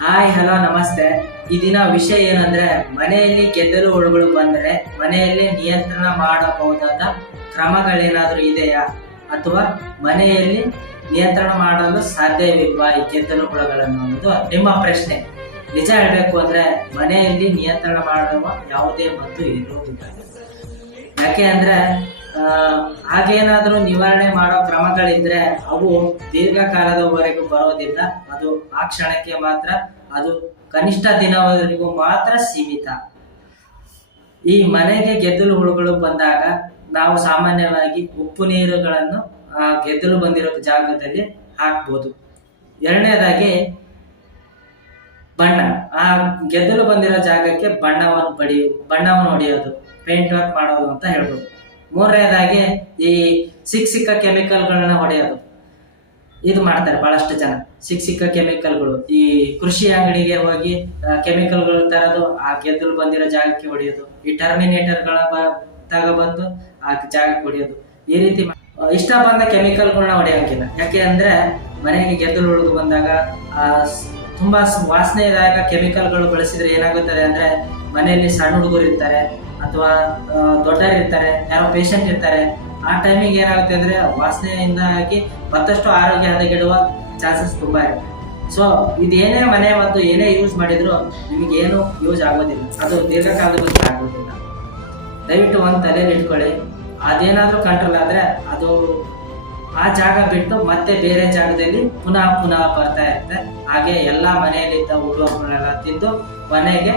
Hi hello ನಮಸ್ತೆ. ಈ ದಿನ ವಿಷಯ ಏನಂದ್ರೆ, ಮನೆಯಲ್ಲಿ ಗೆದ್ದಲು ಹುಳುಗಳು ಬಂದರೆ ಮನೆಯಲ್ಲಿ ನಿಯಂತ್ರಣ ಮಾಡಬಹುದಾದ ಕ್ರಮಗಳೇನಾದ್ರೂ ಇದೆಯಾ, ಅಥವಾ ಮನೆಯಲ್ಲಿ ನಿಯಂತ್ರಣ ಮಾಡಲು ಸಾಧ್ಯವಿಲ್ವಾ ಈ ಗೆದ್ದಲು ಹುಳುಗಳನ್ನು ಅನ್ನೋದು ನಿಮ್ಮ ಪ್ರಶ್ನೆ. ನಿಜ ಹೇಳ್ಬೇಕು ಅಂದ್ರೆ ಮನೆಯಲ್ಲಿ ನಿಯಂತ್ರಣ ಮಾಡುವ ಯಾವುದೇ ಮದ್ದು ಇರುವುದಿಲ್ಲ. ಯಾಕೆ ಅಂದ್ರೆ ಹಾಗೇನಾದ್ರೂ ನಿವಾರಣೆ ಮಾಡೋ ಕ್ರಮಗಳಿದ್ರೆ ಅವು ದೀರ್ಘಕಾಲದವರೆಗೂ ಬರೋದಿಲ್ಲ. ಅದು ಆ ಕ್ಷಣಕ್ಕೆ ಮಾತ್ರ, ಅದು ಕನಿಷ್ಠ ದಿನವರೆಗೂ ಮಾತ್ರ ಸೀಮಿತ. ಈ ಮನೆಗೆ ಗೆದ್ದಲು ಹುಳುಗಳು ಬಂದಾಗ ನಾವು ಸಾಮಾನ್ಯವಾಗಿ ಉಪ್ಪು ನೀರುಗಳನ್ನು ಆ ಗೆದ್ದಲು ಬಂದಿರೋ ಜಾಗದಲ್ಲಿ ಹಾಕ್ಬೋದು. ಎರಡನೇದಾಗಿ ಬಣ್ಣ, ಆ ಗೆದ್ದಲು ಬಂದಿರೋ ಜಾಗಕ್ಕೆ ಬಣ್ಣವನ್ನು ಹೊಡೆಯೋದು, ಪೇಂಟ್ ವರ್ಕ್ ಮಾಡೋದು ಅಂತ ಹೇಳ್ಬೋದು. ಮೂರನೇದಾಗಿ ಈ ಸಿಕ್ಕ ಕೆಮಿಕಲ್ಗಳನ್ನ ಹೊಡೆಯೋದು. ಇದು ಮಾಡ್ತಾರೆ ಬಹಳಷ್ಟು ಜನ. ಸಿಕ್ಕ ಕೆಮಿಕಲ್ಗಳು, ಈ ಕೃಷಿ ಅಂಗಡಿಗೆ ಹೋಗಿ ಕೆಮಿಕಲ್ಗಳು ತರೋದು, ಆ ಗೆದ್ದಲು ಬಂದಿರೋ ಜಾಗಕ್ಕೆ ಹೊಡೆಯೋದು. ಈ ಟರ್ಮಿನೇಟರ್ಗಳ ತಗೊಬಂದು ಆ ಜಾಗಕ್ಕೆ ಹೊಡೆಯೋದು. ಈ ರೀತಿ ಇಷ್ಟ ಬಂದ ಕೆಮಿಕಲ್ಗಳನ್ನ ಹೊಡೆಯೋಂಗಿಲ್ಲ. ಯಾಕೆ ಅಂದ್ರೆ ಮನೆಗೆ ಗೆದ್ದಲು ಹುಳುಗಳು ಬಂದಾಗ ತುಂಬಾ ವಾಸನೆದಾಯಕ ಕೆಮಿಕಲ್ಗಳು ಬಳಸಿದ್ರೆ ಏನಾಗುತ್ತದೆ ಅಂದ್ರೆ, ಮನೆಯಲ್ಲಿ ಸಣ್ಣ ಹುಡುಗರು ಇರ್ತಾರೆ ಅಥವಾ ದೊಡ್ಡವರು ಇರ್ತಾರೆ, ಯಾರೋ ಪೇಷಂಟ್ ಇರ್ತಾರೆ. ಆ ಟೈಮಿಗೆ ಏನಾಗುತ್ತೆ ಅಂದ್ರೆ ವಾಸನೆಯಿಂದಾಗಿ ಮತ್ತಷ್ಟು ಆರೋಗ್ಯ ಹದಗೆಡುವ ಚಾನ್ಸಸ್ ತುಂಬಾ ಇರುತ್ತೆ. ಸೊ ಇದೇನೇ ಮನೆ ಮತ್ತು ಏನೇ ಯೂಸ್ ಮಾಡಿದ್ರು ನಿಮಗೆ ಏನು ಯೂಸ್ ಆಗೋದಿಲ್ಲ, ಅದು ದೀರ್ಘಕಾಲದಲ್ಲಿ ಆಗೋದಿಲ್ಲ. ದಯವಿಟ್ಟು ಒಂದು ತಲೆಯಲ್ಲಿ ಇಟ್ಕೊಳ್ಳಿ. ಅದೇನಾದ್ರೂ ಕಂಟ್ರೋಲ್ ಆದ್ರೆ ಅದು ಆ ಜಾಗ ಬಿಟ್ಟು ಮತ್ತೆ ಬೇರೆ ಜಾಗದಲ್ಲಿ ಪುನಃ ಬರ್ತಾ ಇರುತ್ತೆ. ಹಾಗೆ ಎಲ್ಲಾ ಮನೆಯಲ್ಲಿದ್ದ ಹುಳುಗಳನ್ನೆಲ್ಲ ತಿಂದು ಮನೆಗೆ